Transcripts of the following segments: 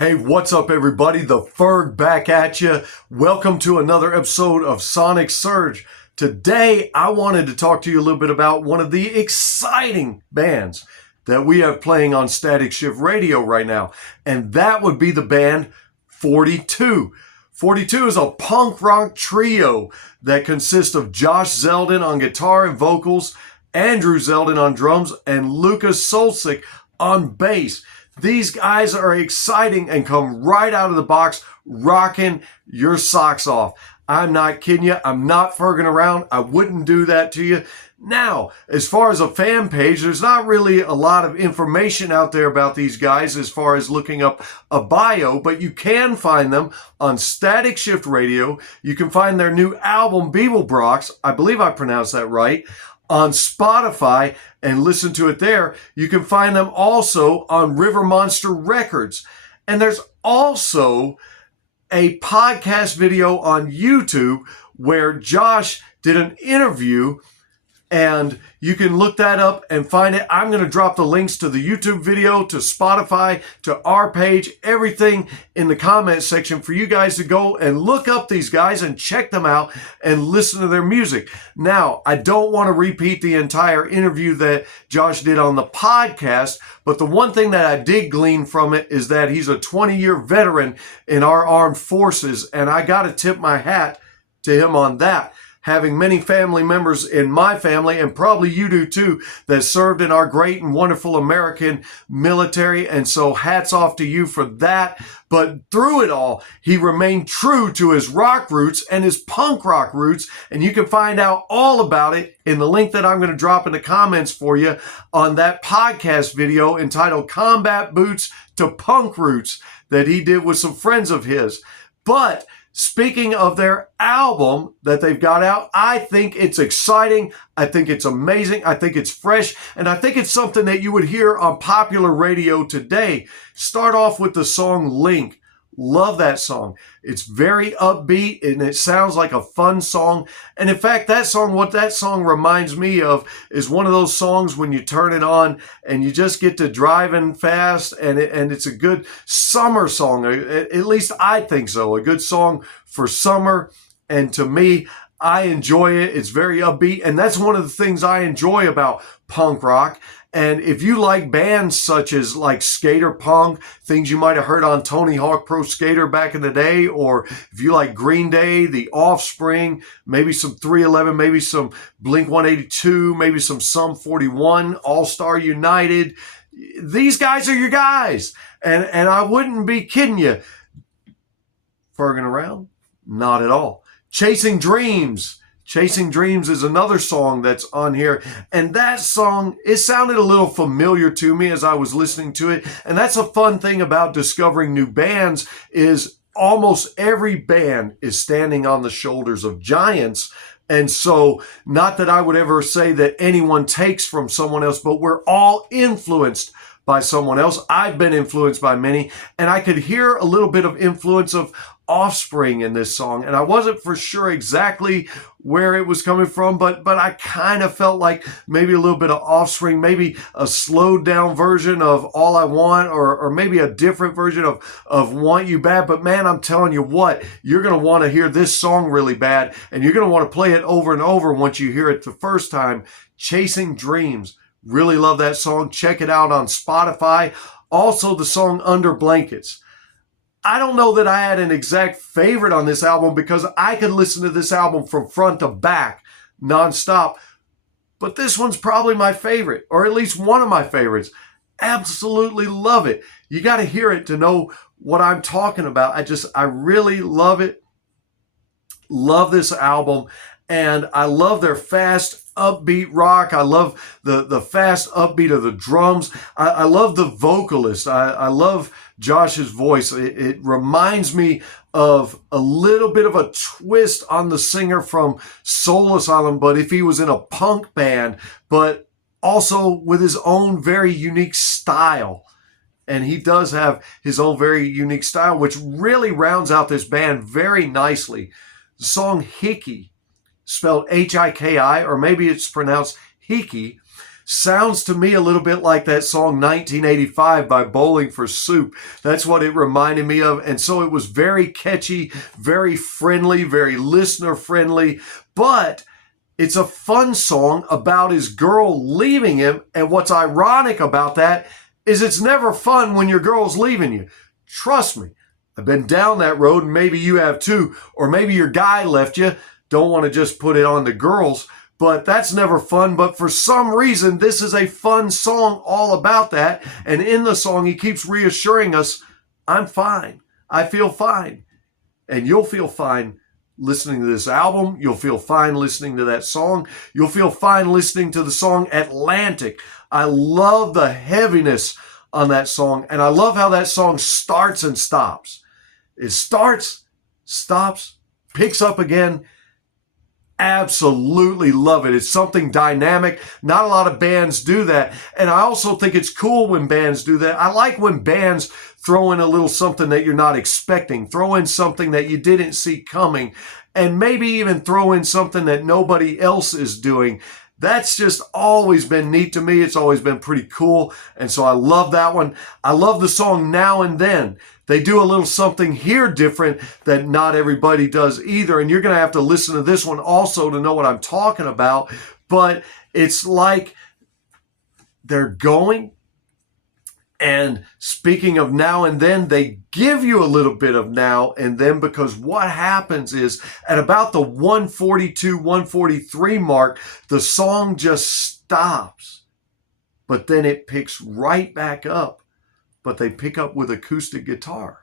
Hey, what's up everybody? The Ferg back at you. Welcome to another episode of Sonic Surge. Today, I wanted to talk to you a little bit about one of the exciting bands that we have playing on Static Shift Radio right now. And that would be the band 42. 42 is a punk rock trio that consists of Josh Zeldin on guitar and vocals, Andrew Zeldin on drums, and Lucas Solsick on bass. These guys are exciting and come right out of the box, rocking your socks off. I'm not kidding you. I'm not ferging around. I wouldn't do that to you. Now, as far as a fan page, there's not really a lot of information out there about these guys as far as looking up a bio, but you can find them on Static Shift Radio. You can find their new album, Beeblebrox. I believe I pronounced that right. On Spotify and listen to it there. You can find them also on River Monster Records. And there's also a podcast video on YouTube where Josh did an interview, and you can look that up and find it. I'm going to drop the links to the YouTube video, to Spotify, to our page, everything in the comment section for you guys to go and look up these guys and check them out and listen to their music. Now, I don't want to repeat the entire interview that Josh did on the podcast, but the one thing that I did glean from it is that he's a 20-year veteran in our armed forces, and I got to tip my hat to him on that. Having many family members in my family, and probably you do too, that served in our great and wonderful American military. And so hats off to you for that. But through it all, he remained true to his rock roots and his punk rock roots. And you can find out all about it in the link that I'm going to drop in the comments for you on that podcast video entitled Combat Boots to Punk Roots that he did with some friends of his. But speaking of their album that they've got out, I think it's exciting. I think it's amazing. I think it's fresh. And I think it's something that you would hear on popular radio today. Start off with the song Link. Love that song. It's very upbeat and it sounds like a fun song. And in fact, what that song reminds me of is one of those songs when you turn it on and you just get to driving fast, and it's a good summer song. At least I think so. A good song for summer. And to me, I enjoy it. It's very upbeat. And that's one of the things I enjoy about punk rock. And if you like bands such as like skater punk, things you might have heard on Tony Hawk Pro Skater back in the day, or if you like Green Day, The Offspring, maybe some 311, maybe some Blink-182, maybe some Sum 41, All-Star United, these guys are your guys. And I wouldn't be kidding you. Ferging around? Not at all. Chasing Dreams. Chasing Dreams is another song that's on here. And that song, it sounded a little familiar to me as I was listening to it. And that's a fun thing about discovering new bands is almost every band is standing on the shoulders of giants. And so, not that I would ever say that anyone takes from someone else, but we're all influenced by someone else. I've been influenced by many, and I could hear a little bit of influence of Offspring in this song, and I wasn't for sure exactly where it was coming from, but I kind of felt like maybe a little bit of Offspring, maybe a slowed down version of All I Want, or maybe a different version of Want You Bad. But man, I'm telling you what, you're going to want to hear this song really bad, and you're going to want to play it over and over once you hear it the first time. Chasing Dreams. Really love that song. Check it out on Spotify. Also, the song Under Blankets. I don't know that I had an exact favorite on this album because I could listen to this album from front to back nonstop. But this one's probably my favorite, or at least one of my favorites. Absolutely love it. You got to hear it to know what I'm talking about. I really love it. Love this album. And I love their fast, upbeat rock. I love the fast upbeat of the drums. I love the vocalist. I love Josh's voice. It reminds me of a little bit of a twist on the singer from Soul Asylum, but if he was in a punk band, but also with his own very unique style. And he does have his own very unique style, which really rounds out this band very nicely. The song Hickey, spelled H-I-K-I, or maybe it's pronounced Hickey, sounds to me a little bit like that song 1985 by Bowling for Soup. That's what it reminded me of. And so it was very catchy, very friendly, very listener friendly, but it's a fun song about his girl leaving him. And what's ironic about that is it's never fun when your girl's leaving you. Trust me, I've been down that road, and maybe you have too, or maybe your guy left you. Don't want to just put it on the girls, but that's never fun. But for some reason, this is a fun song all about that. And in the song, he keeps reassuring us, I'm fine. I feel fine. And you'll feel fine listening to this album. You'll feel fine listening to that song. You'll feel fine listening to the song Atlantic. I love the heaviness on that song, and I love how that song starts and stops. It starts, stops, picks up again. Absolutely love it. It's something dynamic. Not a lot of bands do that. And I also think it's cool when bands do that. I like when bands throw in a little something that you're not expecting, throw in something that you didn't see coming, and maybe even throw in something that nobody else is doing. That's just always been neat to me. It's always been pretty cool. And so I love that one. I love the song Now and Then. They do a little something here different that not everybody does either. And you're going to have to listen to this one also to know what I'm talking about. But it's like they're going, and speaking of now and then, they give you a little bit of now and then, because what happens is at about the 142, 143 mark, the song just stops, but then it picks right back up. But they pick up with acoustic guitar.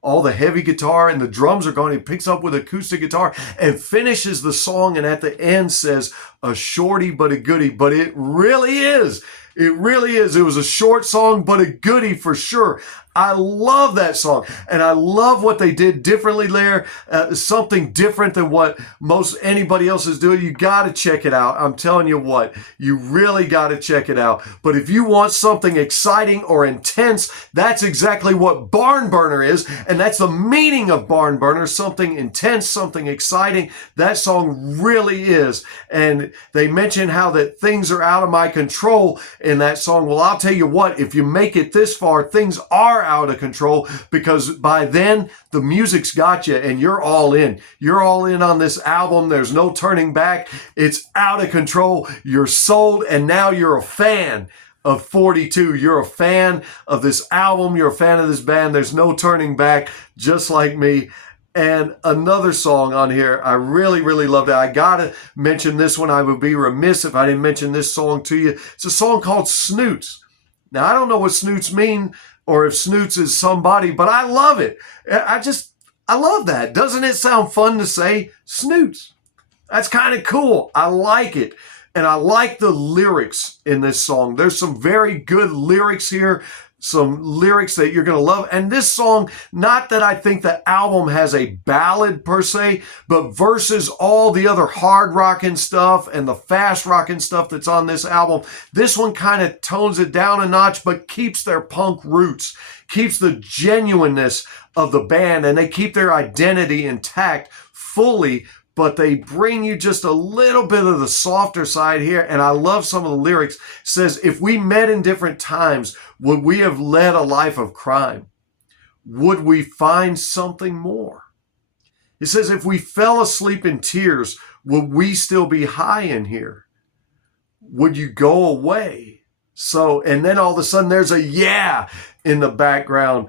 All the heavy guitar and the drums are gone. He picks up with acoustic guitar and finishes the song, and at the end says, a shorty but a goodie. But it really is. It really is. It was a short song, but a goodie for sure. I love that song, and I love what they did differently there. Something different than what most anybody else is doing. You got to check it out. I'm telling you what, you really got to check it out. But if you want something exciting or intense, that's exactly what Barn Burner is, and that's the meaning of Barn Burner, something intense, something exciting. That song really is. And they mention how that things are out of my control in that song. Well, I'll tell you what, if you make it this far, things are out of control, because by then the music's got you and you're all in. You're all in on this album. There's no turning back. It's out of control. You're sold, and now you're a fan of 42. You're a fan of this album. You're a fan of this band. There's no turning back, just like me. And another song on here, I really, really loved it. I got to mention this one. I would be remiss if I didn't mention this song to you. It's a song called Snoots. Now, I don't know what snoots mean or if snoots is somebody, but I love it. I love that. Doesn't it sound fun to say snoots? That's kind of cool. I like it. And I like the lyrics in this song. There's some very good lyrics here. Some lyrics that you're going to love. And this song, not that I think the album has a ballad per se, but versus all the other hard rockin' stuff and the fast rockin' stuff that's on this album, this one kind of tones it down a notch, but keeps their punk roots, keeps the genuineness of the band, and they keep their identity intact fully, but they bring you just a little bit of the softer side here. And I love some of the lyrics. It says, if we met in different times, would we have led a life of crime? Would we find something more? It says, if we fell asleep in tears, would we still be high in here? Would you go away? So, and then all of a sudden there's a yeah in the background.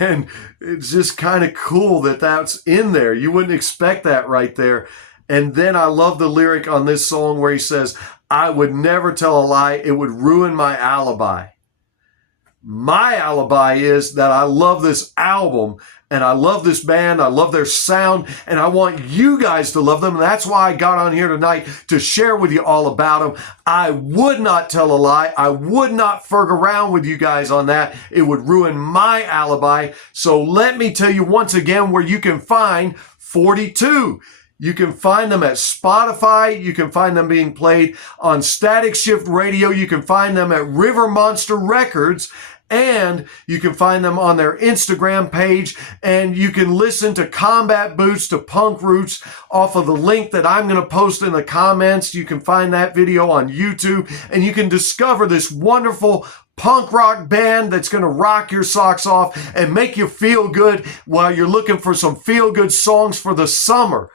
And it's just kind of cool that that's in there. You wouldn't expect that right there. And then I love the lyric on this song where he says, I would never tell a lie. It would ruin my alibi. My alibi is that I love this album and I love this band. I love their sound, and I want you guys to love them. And that's why I got on here tonight to share with you all about them. I would not tell a lie. I would not ferg around with you guys on that. It would ruin my alibi. So let me tell you once again where you can find 42. You can find them at Spotify. You can find them being played on Static Shift Radio. You can find them at River Monster Records. And you can find them on their Instagram page, and you can listen to Combat Boots to Punk Roots off of the link that I'm going to post in the comments. You can find that video on YouTube, and you can discover this wonderful punk rock band that's going to rock your socks off and make you feel good while you're looking for some feel-good songs for the summer.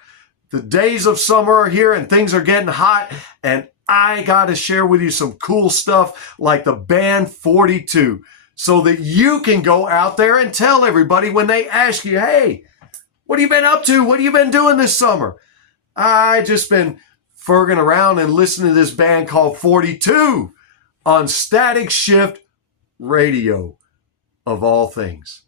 The days of summer are here and things are getting hot, and I got to share with you some cool stuff like the band 42 so that you can go out there and tell everybody when they ask you, hey, what have you been up to? What have you been doing this summer? I just been ferging around and listening to this band called 42 on Static Shift Radio, of all things.